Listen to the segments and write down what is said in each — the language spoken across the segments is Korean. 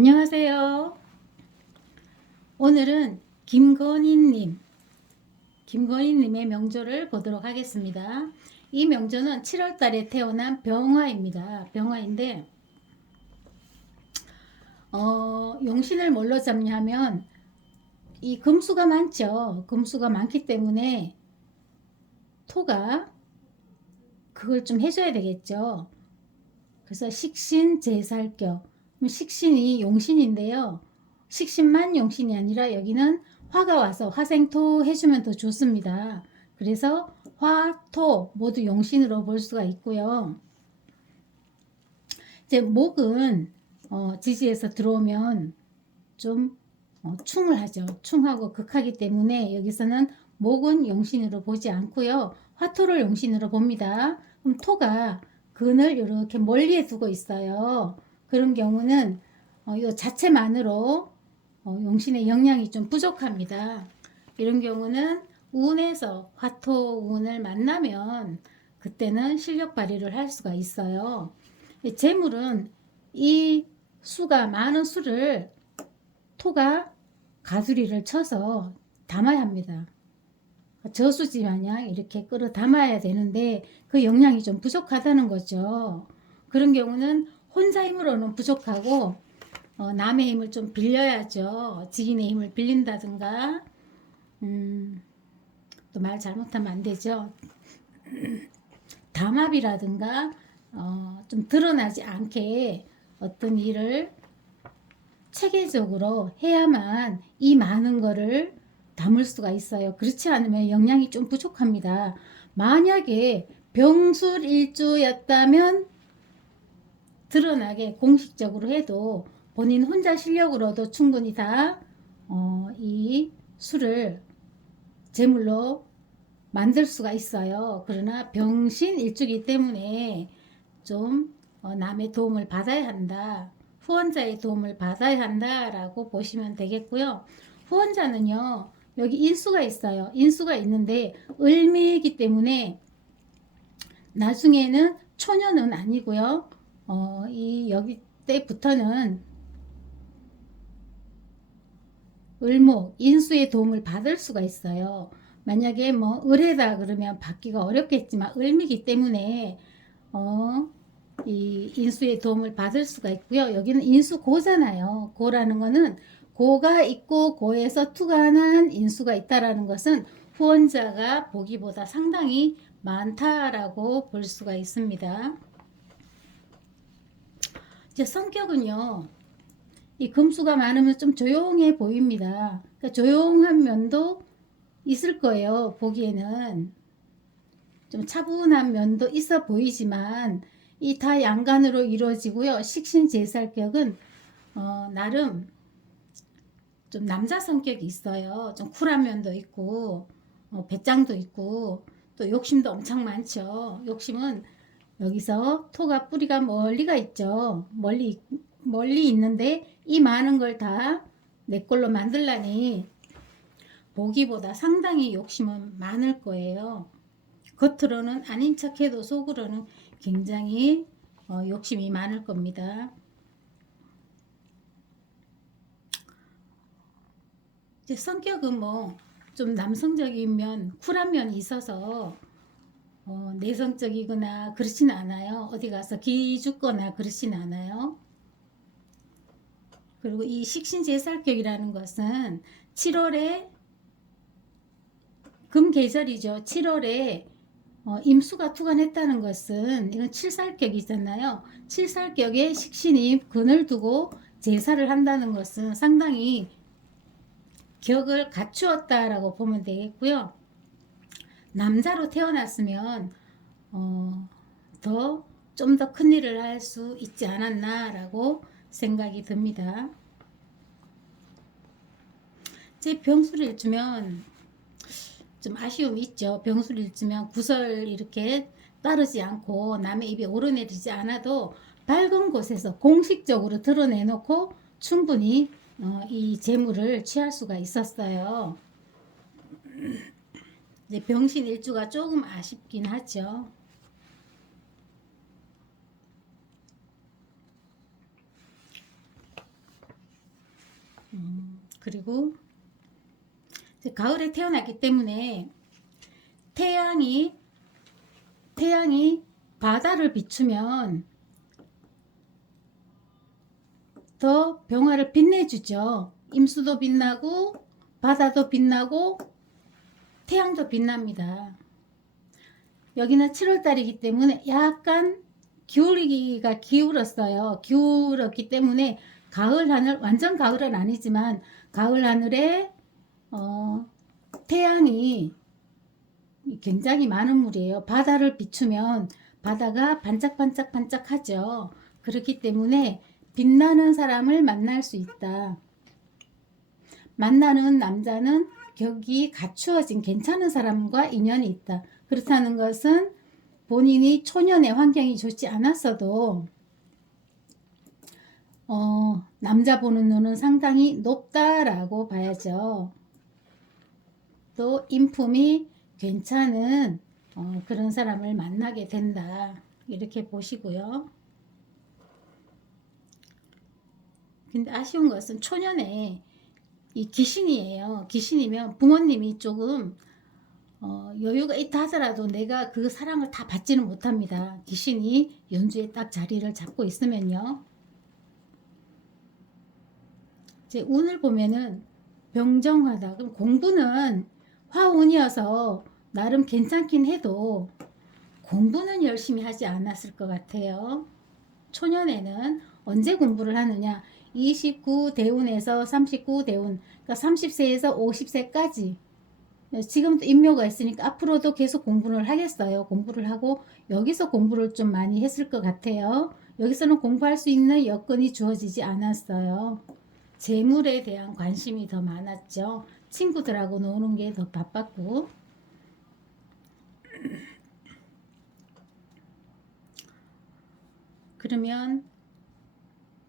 안녕하세요. 오늘은 김건희님의 명조를 보도록 하겠습니다. 이 명조는 7월 달에 태어난 병화입니다. 병화인데, 용신을 뭘로 잡냐면, 이 금수가 많죠. 금수가 많기 때문에, 토가 그걸 좀 해줘야 되겠죠. 그래서 식신 제살격. 식신이 용신인데요. 식신만 용신이 아니라 여기는 화가 와서 화생토 해주면 더 좋습니다. 그래서 화, 토 모두 용신으로 볼 수가 있고요. 이제 목은 지지에서 들어오면 좀 충을 하죠. 충하고 극하기 때문에 여기서는 목은 용신으로 보지 않고요. 화토를 용신으로 봅니다. 그럼 토가 근을 이렇게 멀리에 두고 있어요. 그런 경우는 이 자체만으로 용신의 영향이 좀 부족합니다. 이런 경우는 운에서 화토 운을 만나면 그때는 실력 발휘를 할 수가 있어요. 재물은 이 수가 많은 수를 토가 가두리를 쳐서 담아야 합니다. 저수지 마냥 이렇게 끌어 담아야 되는데 그 영양이 좀 부족하다는 거죠. 그런 경우는 혼자 힘으로는 부족하고 남의 힘을 좀 빌려야죠. 지인의 힘을 빌린다든가 또 말 잘못하면 안 되죠. 담합이라든가 좀 드러나지 않게 어떤 일을 체계적으로 해야만 이 많은 거를 담을 수가 있어요. 그렇지 않으면 영양이 좀 부족합니다. 만약에 병술일주였다면 드러나게 공식적으로 해도 본인 혼자 실력으로도 충분히 다 이 술을 제물로 만들 수가 있어요. 그러나 병신일주기 때문에 좀 남의 도움을 받아야 한다. 후원자의 도움을 받아야 한다라고 보시면 되겠고요. 후원자는요. 여기 인수가 있어요. 인수가 있는데 을미이기 때문에 나중에는 초년은 아니고요. 이 여기 때부터는 을목, 인수의 도움을 받을 수가 있어요. 만약에 뭐 을해다 그러면 받기가 어렵겠지만 을미기 때문에 이 인수의 도움을 받을 수가 있고요. 여기는 인수고잖아요. 고라는 거는 고가 있고 고에서 투가 난 인수가 있다라는 것은 후원자가 보기보다 상당히 많다라고 볼 수가 있습니다. 이제 성격은요. 이 금수가 많으면 좀 조용해 보입니다. 그러니까 조용한 면도 있을 거예요. 보기에는 좀 차분한 면도 있어 보이지만 이 다 양간으로 이루어지고요. 식신제살격은 나름 좀 남자 성격이 있어요. 좀 쿨한 면도 있고 배짱도 있고 또 욕심도 엄청 많죠. 욕심은 여기서 토가 뿌리가 멀리가 있죠. 멀리 있는데 이 많은 걸 다 내 걸로 만들라니 보기보다 상당히 욕심은 많을 거예요. 겉으로는 아닌 척해도 속으로는 굉장히 욕심이 많을 겁니다. 이제 성격은 뭐 좀 남성적인 면, 쿨한 면이 있어서 내성적이거나 그렇지는 않아요. 어디 가서 기죽거나 그렇지는 않아요. 그리고 이 식신제살격이라는 것은 7월에 금계절이죠. 7월에 임수가 투관했다는 것은 이건 칠살격이잖아요. 칠살격에 식신이 근을 두고 제사를 한다는 것은 상당히 격을 갖추었다라고 보면 되겠고요. 남자로 태어났으면 좀 더 큰 일을 할 수 있지 않았나라고 생각이 듭니다. 제 병수를 일주면 좀 아쉬움이 있죠. 병수를 일주면 구설 이렇게 따르지 않고 남의 입에 오르내리지 않아도 밝은 곳에서 공식적으로 드러내놓고 충분히 이 재물을 취할 수가 있었어요. 이제 병신 일주가 조금 아쉽긴 하죠. 그리고 이제 가을에 태어났기 때문에 태양이 바다를 비추면 더 병화를 빛내주죠. 임수도 빛나고 바다도 빛나고 태양도 빛납니다. 여기는 7월달이기 때문에 약간 기울기가 기울었어요. 기울었기 때문에 가을 하늘, 완전 가을은 아니지만 가을 하늘에 태양이 굉장히 많은 물이에요. 바다를 비추면 바다가 반짝반짝 하죠. 그렇기 때문에 빛나는 사람을 만날 수 있다. 만나는 남자는 격이 갖추어진 괜찮은 사람과 인연이 있다. 그렇다는 것은 본인이 초년의 환경이 좋지 않았어도 남자 보는 눈은 상당히 높다라고 봐야죠. 또 인품이 괜찮은 그런 사람을 만나게 된다. 이렇게 보시고요. 근데 아쉬운 것은 초년에 이 귀신이에요. 귀신이면 부모님이 조금 여유가 있다 하더라도 내가 그 사랑을 다 받지는 못합니다. 귀신이 연주에 딱 자리를 잡고 있으면요. 제 운을 보면은 병정화다. 그럼 공부는 화운이어서 나름 괜찮긴 해도 공부는 열심히 하지 않았을 것 같아요. 초년에는 언제 공부를 하느냐? 29대운에서 39대운, 그러니까 30세에서 50세까지. 지금도 인묘가 있으니까 앞으로도 계속 공부를 하겠어요. 공부를 하고 여기서 공부를 좀 많이 했을 것 같아요. 여기서는 공부할 수 있는 여건이 주어지지 않았어요. 재물에 대한 관심이 더 많았죠. 친구들하고 노는 게 더 바빴고. 그러면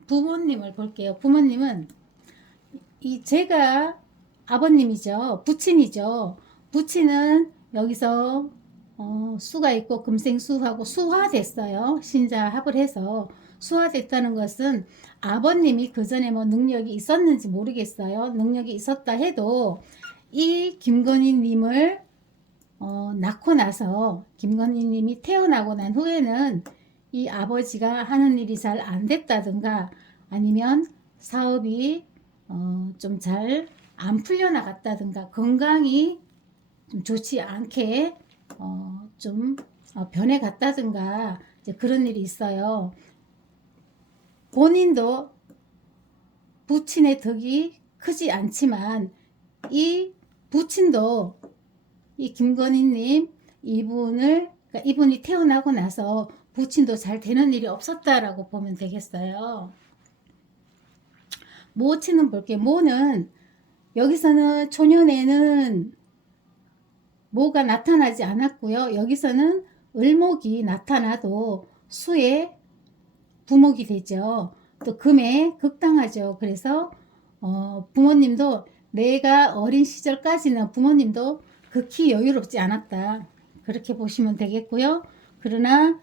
부모님을 볼게요. 부모님은 제가 아버님이죠. 부친이죠. 부친은 여기서 수가 있고 금생수하고 수화됐어요. 신자합을 해서 수화됐다는 것은 아버님이 그 전에 뭐 능력이 있었는지 모르겠어요. 능력이 있었다 해도 이 김건희님을 낳고 나서 김건희님이 태어나고 난 후에는 이 아버지가 하는 일이 잘 안 됐다든가 아니면 사업이 좀 잘 안 풀려나갔다든가 건강이 좀 좋지 않게 좀 변해갔다든가 이제 그런 일이 있어요. 본인도 부친의 덕이 크지 않지만 이 부친도 이 김건희님 그러니까 이분이 태어나고 나서 부친도 잘 되는 일이 없었다라고 보면 되겠어요. 모친은 볼게요. 모는 여기서는 초년에는 모가 나타나지 않았고요. 여기서는 을목이 나타나도 수의 부목이 되죠. 또 금에 극당하죠. 그래서 부모님도 내가 어린 시절까지는 부모님도 극히 여유롭지 않았다. 그렇게 보시면 되겠고요. 그러나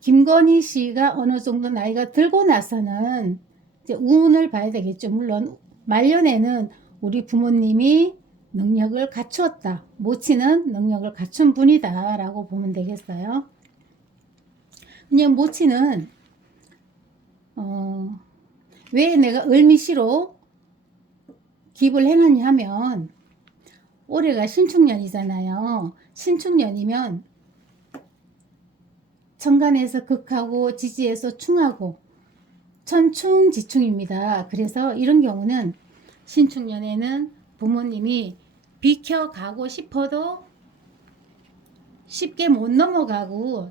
김건희 씨가 어느 정도 나이가 들고 나서는 이제 운을 봐야 되겠죠. 물론 말년에는 우리 부모님이 능력을 갖추었다. 모친은 능력을 갖춘 분이다 라고 보면 되겠어요. 그냥 모친은 왜 내가 을미시로 기입을 해놨냐 하면 올해가 신축년이잖아요. 신축년이면 천간에서 극하고 지지에서 충하고 천충지충입니다. 그래서 이런 경우는 신축년에는 부모님이 비켜가고 싶어도 쉽게 못 넘어가고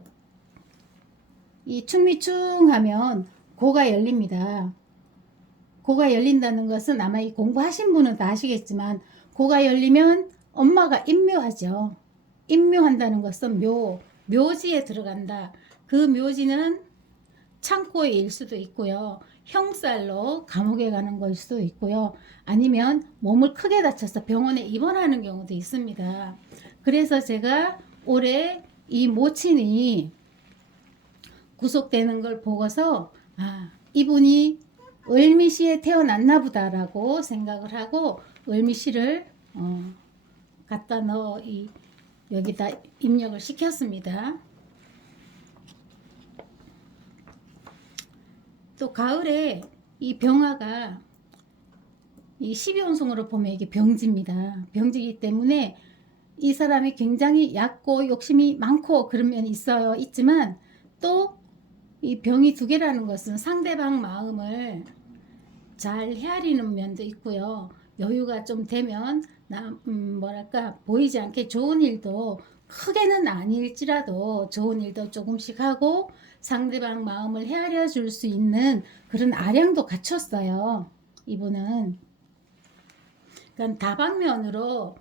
이 충미충하면 고가 열립니다. 고가 열린다는 것은 아마 이 공부하신 분은 다 아시겠지만 고가 열리면 엄마가 임묘하죠. 임묘한다는 것은 묘지에 들어간다. 그 묘지는 창고의 일 수도 있고요. 형살로 감옥에 가는 걸 수도 있고요. 아니면 몸을 크게 다쳐서 병원에 입원하는 경우도 있습니다. 그래서 제가 올해 이 모친이 구속되는 걸 보고서 이분이 을미시에 태어났나 보다라고 생각을 하고 을미시를 갖다 여기다 입력을 시켰습니다. 또 가을에 이 병화가 이 12원송으로 보면 이게 병지입니다. 병지이기 때문에 이 사람이 굉장히 얕고 욕심이 많고 그런 면이 있지만 또 이 병이 두 개라는 것은 상대방 마음을 잘 헤아리는 면도 있고요. 여유가 좀 되면 뭐랄까 보이지 않게 좋은 일도 크게는 아닐지라도 좋은 일도 조금씩 하고 상대방 마음을 헤아려 줄 수 있는 그런 아량도 갖췄어요. 이분은. 그러니까 다방면으로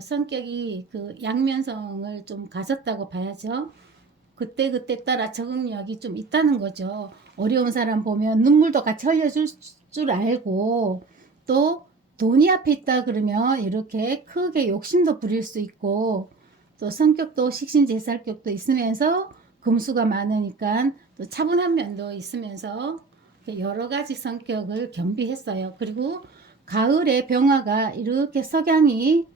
성격이 그 양면성을 좀 가졌다고 봐야죠. 그때 따라 적응력이 좀 있다는 거죠. 어려운 사람 보면 눈물도 같이 흘려줄 줄 알고 또 돈이 앞에 있다 그러면 이렇게 크게 욕심도 부릴 수 있고 또 성격도 식신제살격도 있으면서 금수가 많으니까 또 차분한 면도 있으면서 여러 가지 성격을 겸비했어요. 그리고 가을에 병화가 이렇게 석양이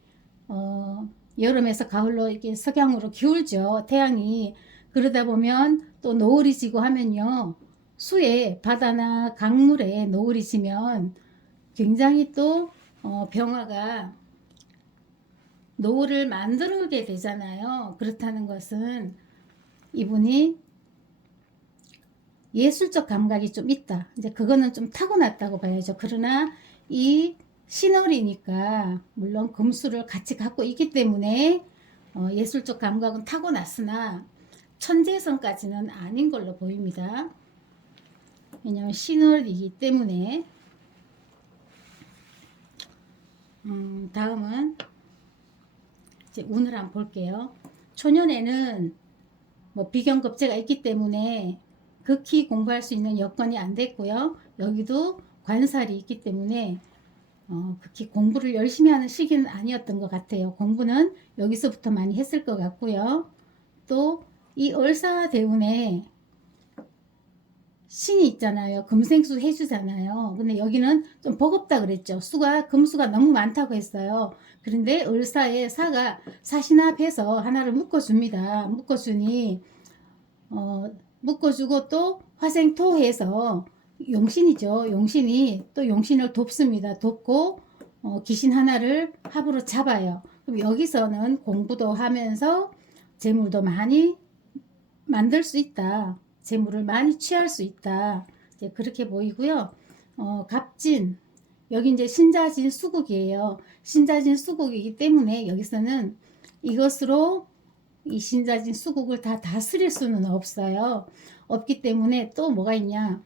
여름에서 가을로 이렇게 석양으로 기울죠. 태양이. 그러다 보면 또 노을이 지고 하면요. 수에 바다나 강물에 노을이 지면 굉장히 또 병화가 노을을 만들게 되잖아요. 그렇다는 것은 이분이 예술적 감각이 좀 있다. 이제 그거는 좀 타고났다고 봐야죠. 그러나 이 신월이니까 물론 금수를 같이 갖고 있기 때문에 예술적 감각은 타고났으나 천재성까지는 아닌 걸로 보입니다. 왜냐하면 신월이기 때문에. 다음은 이제 운을 한번 볼게요. 초년에는 뭐 비견급제가 있기 때문에 극히 공부할 수 있는 여건이 안 됐고요. 여기도 관살이 있기 때문에 극히 공부를 열심히 하는 시기는 아니었던 것 같아요. 공부는 여기서부터 많이 했을 것 같고요. 또 이 을사대운에 신이 있잖아요. 금생수 해주잖아요. 근데 여기는 좀 버겁다 그랬죠. 금수가 너무 많다고 했어요. 그런데 을사에 사가 사신합해서 하나를 묶어줍니다. 묶어주고 또 화생토해서 용신이죠. 용신이 또 용신을 돕습니다. 돕고 귀신 하나를 합으로 잡아요. 그럼 여기서는 공부도 하면서 재물도 많이 만들 수 있다. 재물을 많이 취할 수 있다. 이제 그렇게 보이고요. 갑진 여기 이제 신자진 수국이에요. 신자진 수국이기 때문에 여기서는 이것으로 이 신자진 수국을 다 다스릴 수는 없어요. 없기 때문에 또 뭐가 있냐?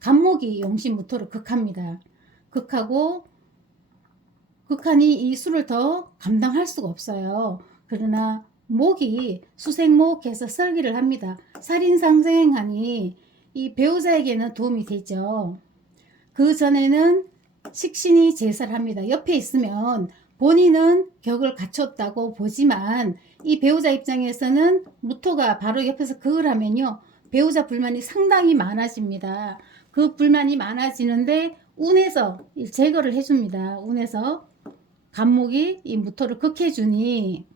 간목이 용신무토를 극합니다. 극하고 극하니 이 수를 더 감당할 수가 없어요. 그러나 목이 수생목해서 설기를 합니다. 살인상생하니 이 배우자에게는 도움이 되죠. 그 전에는 식신이 제사를 합니다. 옆에 있으면 본인은 격을 갖췄다고 보지만 이 배우자 입장에서는 무토가 바로 옆에서 그을 하면요. 배우자 불만이 상당히 많아집니다. 그 불만이 많아지는데 운에서 제거를 해줍니다. 운에서 간목이 이 무토를 극해주니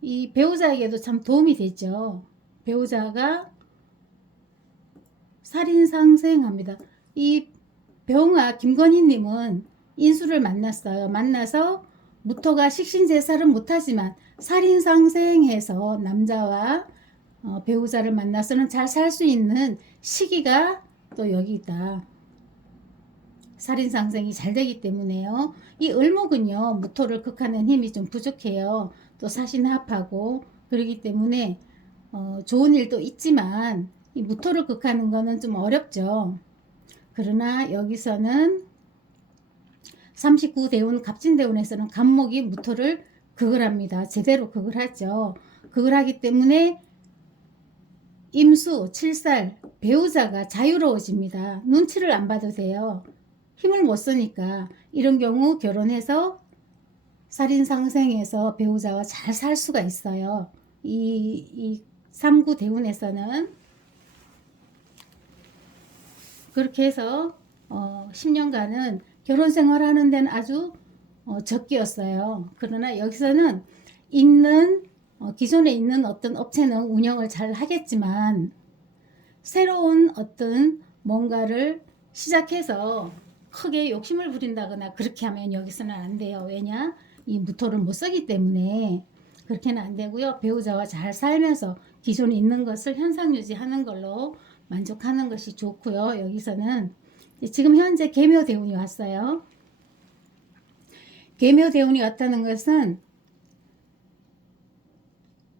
이 배우자에게도 참 도움이 되죠. 배우자가 살인상생합니다. 이 병화 김건희님은 인수를 만났어요. 만나서 무토가 식신제사를 못하지만 살인상생해서 남자와 배우자를 만나서는 잘 살 수 있는 시기가 또 여기 있다. 살인상생이 잘 되기 때문에요. 이 을목은요. 무토를 극하는 힘이 좀 부족해요. 또 사신합하고 그러기 때문에 좋은 일도 있지만 이 무토를 극하는 거는 좀 어렵죠. 그러나 여기서는 39대운 갑진대운에서는 간목이 무토를 극을 합니다. 제대로 극을 하죠. 극을 하기 때문에 임수 7살 배우자가 자유로워집니다. 눈치를 안 봐도 돼요. 힘을 못 쓰니까. 이런 경우 결혼해서 살인상생해서 배우자와 잘 살 수가 있어요. 이 3구 대운에서는. 그렇게 해서 10년간은 결혼 생활하는 데는 아주 적기였어요. 그러나 여기서는 기존에 있는 어떤 업체는 운영을 잘 하겠지만 새로운 어떤 뭔가를 시작해서 크게 욕심을 부린다거나 그렇게 하면 여기서는 안 돼요. 왜냐? 이 무토를 못 쓰기 때문에 그렇게는 안 되고요. 배우자와 잘 살면서 기존에 있는 것을 현상 유지하는 걸로 만족하는 것이 좋고요. 여기서는 지금 현재 계묘대운이 왔어요. 계묘대운이 왔다는 것은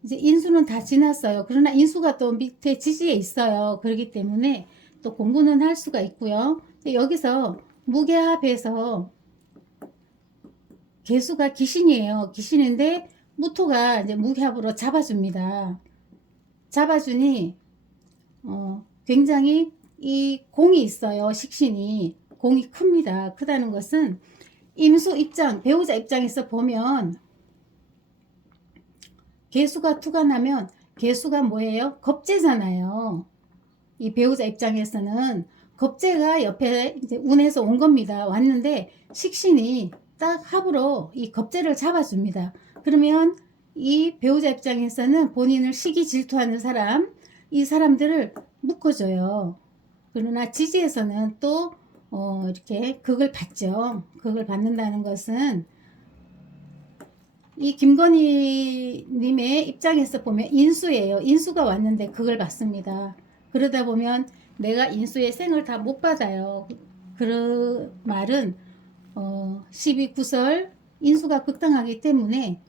이제 인수는 다 지났어요. 그러나 인수가 또 밑에 지지에 있어요. 그렇기 때문에 또 공부는 할 수가 있고요. 여기서 무게합에서 개수가 기신이에요. 기신인데 무토가 이제 무게합으로 잡아줍니다. 잡아주니 굉장히 이 공이 있어요. 식신이 공이 큽니다. 크다는 것은 임수 입장, 배우자 입장에서 보면 개수가 투가 나면 개수가 뭐예요? 겁재잖아요. 이 배우자 입장에서는 겁재가 옆에 이제 운에서 온 겁니다. 왔는데 식신이 딱 합으로 이 겁재를 잡아줍니다. 그러면 이 배우자 입장에서는 본인을 시기 질투하는 사람, 이 사람들을 묶어줘요. 그러나 지지에서는 또 이렇게 극을 받죠. 극을 받는다는 것은 이 김건희 님의 입장에서 보면 인수예요. 인수가 왔는데 그걸 받습니다. 그러다 보면 내가 인수의 생을 다 못 받아요. 그 말은 12구설 인수가 극당하기 때문에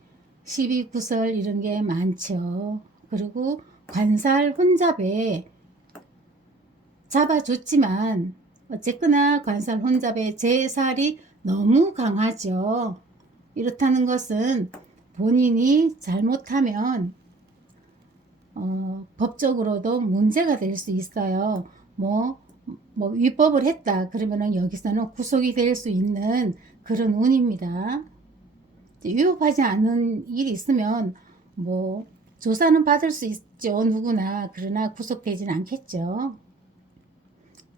12구설 이런 게 많죠. 그리고 관살 혼잡에 잡아줬지만 어쨌거나 관살 혼잡에 제살이 너무 강하죠. 이렇다는 것은 본인이 잘못하면 법적으로도 문제가 될 수 있어요. 뭐 위법을 했다 그러면은 여기서는 구속이 될 수 있는 그런 운입니다. 위법하지 않은 일이 있으면 뭐 조사는 받을 수 있죠. 누구나. 그러나 구속되지는 않겠죠.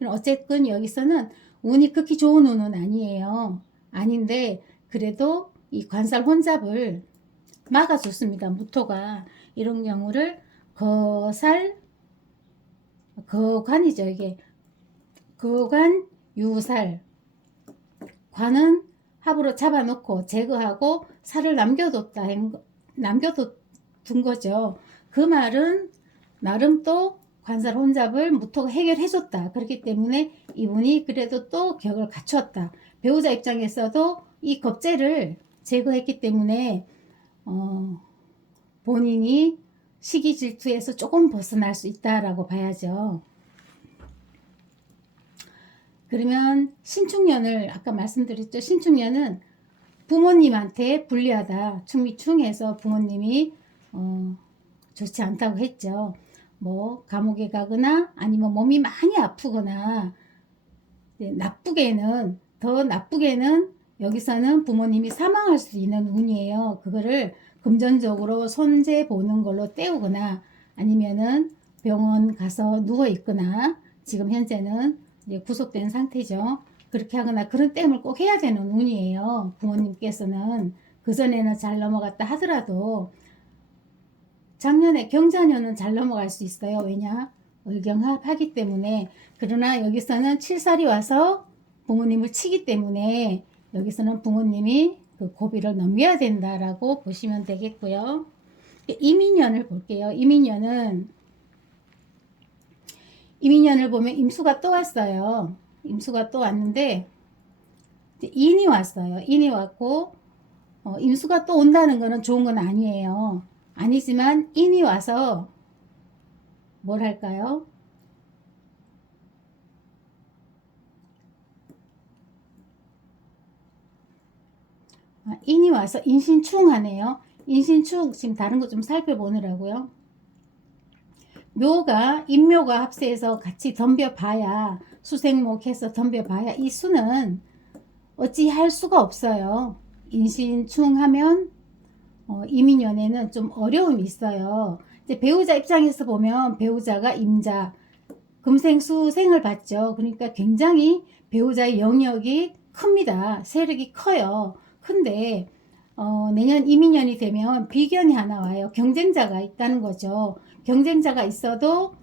어쨌든 여기서는 운이 극히 좋은 운은 아니에요. 아닌데 그래도 이 관살 혼잡을 막아줬습니다. 무토가 이런 경우를 거관이죠. 이게 거관 유살 관은 합으로 잡아놓고 제거하고 살을 남겨둔 거죠. 그 말은 나름 또 관살 혼잡을 무토가 해결해줬다. 그렇기 때문에 이분이 그래도 또 격을 갖췄다. 배우자 입장에서도 이 겁재를 제거했기 때문에 본인이 시기 질투에서 조금 벗어날 수 있다라고 봐야죠. 그러면 신축년을 아까 말씀드렸죠. 신축년은 부모님한테 불리하다. 충미충해서 부모님이 좋지 않다고 했죠. 뭐 감옥에 가거나 아니면 몸이 많이 아프거나 더 나쁘게는 여기서는 부모님이 사망할 수 있는 운이에요. 그거를 금전적으로 손재 보는 걸로 때우거나 아니면은 병원 가서 누워 있거나 지금 현재는 이제 구속된 상태죠. 그렇게 하거나 그런 땜을 꼭 해야 되는 운이에요. 부모님께서는 그전에는 잘 넘어갔다 하더라도 작년에 경자년은 잘 넘어갈 수 있어요. 왜냐? 을경합하기 때문에. 그러나 여기서는 칠살이 와서 부모님을 치기 때문에 여기서는 부모님이 그 고비를 넘겨야 된다라고 보시면 되겠고요. 이민년을 볼게요. 이민년을 보면 임수가 또 왔어요. 임수가 또 왔는데 인이 왔어요. 인이 왔고 임수가 또 온다는 거는 좋은 건 아니에요. 아니지만 인이 와서 뭘 할까요? 인이 와서 인신충하네요. 인신충 지금 다른 거 좀 살펴보느라고요. 묘가 인묘가 합세해서 같이 덤벼봐야 수생목해서 덤벼봐야 이 수는 어찌 할 수가 없어요. 인신충하면 이민연애는 좀 어려움이 있어요. 이제 배우자 입장에서 보면 배우자가 임자 금생수생을 받죠. 그러니까 굉장히 배우자의 영역이 큽니다. 세력이 커요. 근데 내년 이민년이 되면 비견이 하나 와요. 경쟁자가 있다는 거죠. 경쟁자가 있어도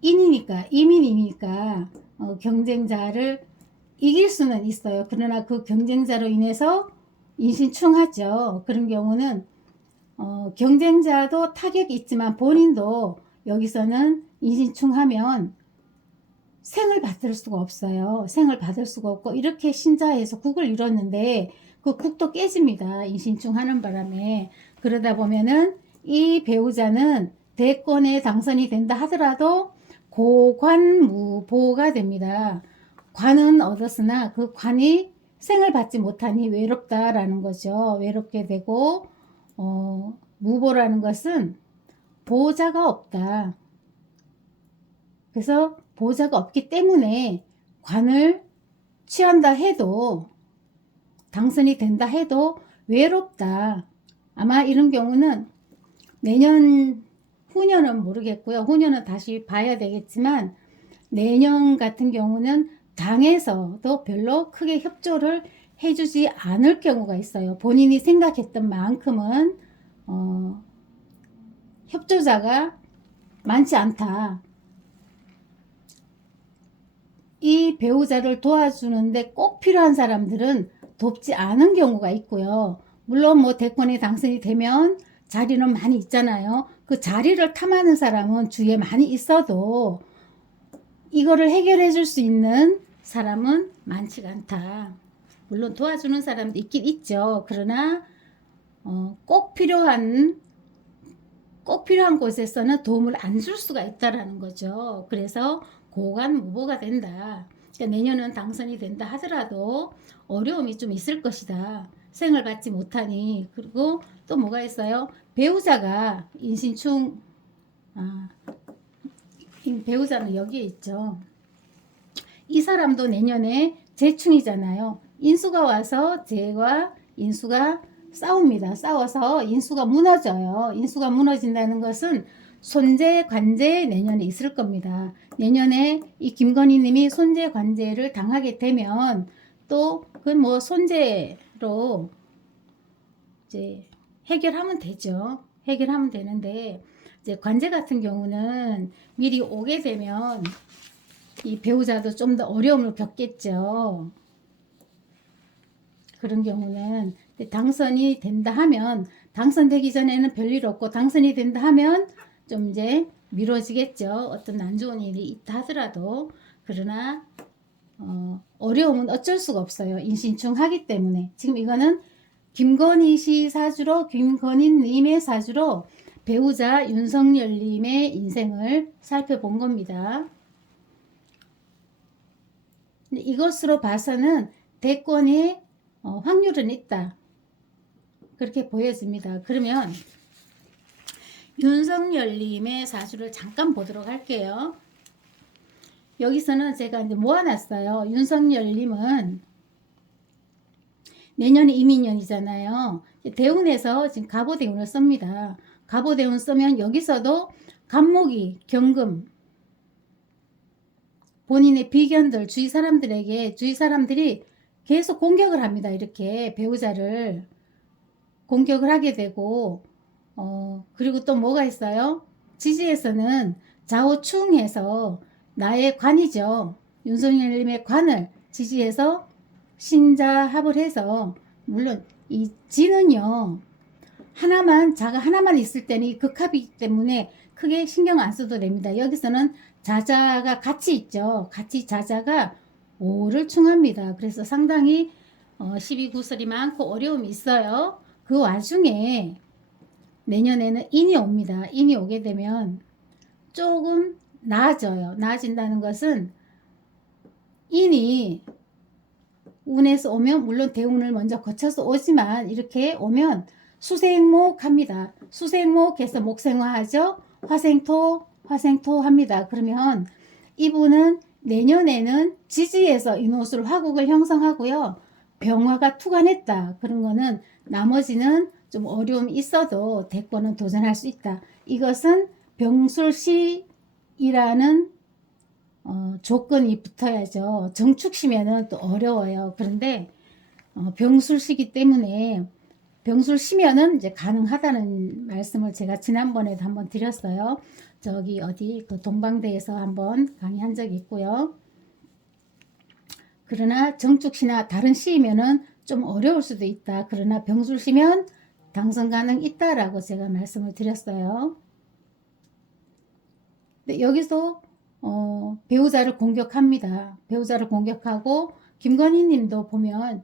인이니까, 이민이니까 경쟁자를 이길 수는 있어요. 그러나 그 경쟁자로 인해서 인신충하죠. 그런 경우는 경쟁자도 타격이 있지만 본인도 여기서는 인신충하면 생을 받을 수가 없어요. 생을 받을 수가 없고 이렇게 신자에서 국을 이뤘는데 그 국도 깨집니다. 인신충하는 바람에. 그러다 보면은 이 배우자는 대권에 당선이 된다 하더라도 고관무보가 됩니다. 관은 얻었으나 그 관이 생을 받지 못하니 외롭다라는 거죠. 외롭게 되고 무보라는 것은 보호자가 없다. 그래서 보호자가 없기 때문에 관을 취한다 해도 당선이 된다 해도 외롭다. 아마 이런 경우는 내년 후년은 모르겠고요. 후년은 다시 봐야 되겠지만 내년 같은 경우는 당에서도 별로 크게 협조를 해주지 않을 경우가 있어요. 본인이 생각했던 만큼은 협조자가 많지 않다. 이 배우자를 도와주는데 꼭 필요한 사람들은 돕지 않은 경우가 있고요. 물론 뭐 대권에 당선이 되면 자리는 많이 있잖아요. 그 자리를 탐하는 사람은 주위에 많이 있어도 이거를 해결해 줄 수 있는 사람은 많지가 않다. 물론 도와주는 사람도 있긴 있죠. 그러나 꼭 필요한 곳에서는 도움을 안 줄 수가 있다라는 거죠. 그래서 고관무보가 된다. 그러니까 내년은 당선이 된다 하더라도 어려움이 좀 있을 것이다. 생을 받지 못하니. 그리고 또 뭐가 있어요? 배우자가 인신충, 배우자는 여기에 있죠. 이 사람도 내년에 재충이잖아요. 인수가 와서 재와 인수가 싸웁니다. 싸워서 인수가 무너져요. 인수가 무너진다는 것은 손재, 관재 내년에 있을 겁니다. 내년에 이 김건희 님이 손재, 관재를 당하게 되면 또 그 뭐 손재로 이제 해결하면 되죠. 해결하면 되는데 이제 관재 같은 경우는 미리 오게 되면 이 배우자도 좀 더 어려움을 겪겠죠. 그런 경우는 당선이 된다 하면 당선되기 전에는 별일 없고 당선이 된다 하면 좀 이제 미뤄지겠죠. 어떤 안 좋은 일이 있다 하더라도. 그러나 어려움은 어쩔 수가 없어요. 인신충하기 때문에. 지금 이거는 김건희 씨 사주로, 김건희 님의 사주로 배우자 윤석열 님의 인생을 살펴본 겁니다. 이것으로 봐서는 대권의 확률은 있다. 그렇게 보여집니다. 그러면 윤석열 님의 사주를 잠깐 보도록 할게요. 여기서는 제가 이제 모아놨어요. 윤석열 님은 내년이 이민년이잖아요. 대운에서 지금 갑오대운을 씁니다. 갑오대운 쓰면 여기서도 갑목이 경금, 본인의 비견들, 주위 사람들이 계속 공격을 합니다. 이렇게 배우자를 공격을 하게 되고 그리고 또 뭐가 있어요? 지지에서는 좌우충해서 나의 관이죠. 윤석열님의 관을 지지해서 신자합을 해서 물론 이 지는요 자가 하나만 있을 때는 이 극합이기 때문에 크게 신경 안 써도 됩니다. 여기서는 자자가 같이 있죠. 같이 자자가 5를 충합니다. 그래서 상당히 시비 구설이 많고 어려움이 있어요. 그 와중에 내년에는 인이 옵니다. 인이 오게 되면 조금 나아져요. 나아진다는 것은 인이 운에서 오면 물론 대운을 먼저 거쳐서 오지만 이렇게 오면 수생목합니다. 수생목해서 목생화하죠. 화생토 합니다. 그러면 이분은 내년에는 지지에서 인호술 화국을 형성하고요. 병화가 투관했다. 그런 거는 나머지는 좀 어려움이 있어도 대권은 도전할 수 있다. 이것은 병술시 이라는 조건이 붙어야죠. 정축시면은 또 어려워요. 그런데 병술시기 때문에 병술시면은 이제 가능하다는 말씀을 제가 지난번에도 한번 드렸어요. 저기 어디 그 동방대에서 한번 강의한 적이 있고요. 그러나 정축시나 다른 시이면은 좀 어려울 수도 있다. 그러나 병술시면 당선 가능 있다라고 제가 말씀을 드렸어요. 근데 여기서 배우자를 공격합니다. 배우자를 공격하고 김건희 님도 보면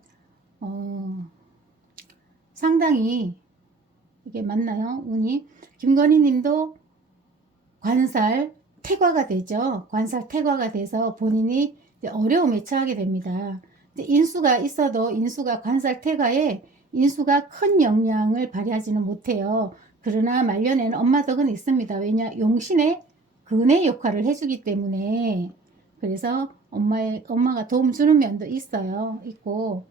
상당히 이게 맞나요? 운이 김건희 님도 관살 태과가 되죠. 관살 태과가 돼서 본인이 이제 어려움에 처하게 됩니다. 인수가 있어도 인수가 관살 태과에 인수가 큰 영향을 발휘하지는 못해요. 그러나 말년에는 엄마 덕은 있습니다. 왜냐 용신의 근의 역할을 해주기 때문에. 그래서 엄마가 도움 주는 면도 있어요. 있고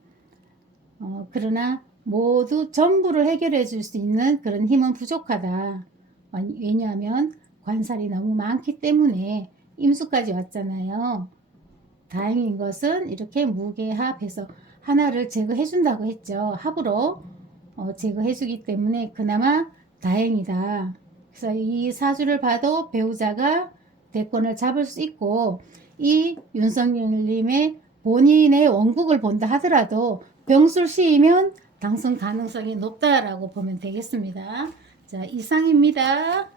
그러나 모두 전부를 해결해 줄 수 있는 그런 힘은 부족하다. 왜냐하면 관살이 너무 많기 때문에 임수까지 왔잖아요. 다행인 것은 이렇게 무게합해서 하나를 제거해 준다고 했죠. 합으로 제거해 주기 때문에 그나마 다행이다. 그래서 이 사주를 봐도 배우자가 대권을 잡을 수 있고 이 윤석열님의 본인의 원국을 본다 하더라도 병술시이면 당선 가능성이 높다라고 보면 되겠습니다. 자, 이상입니다.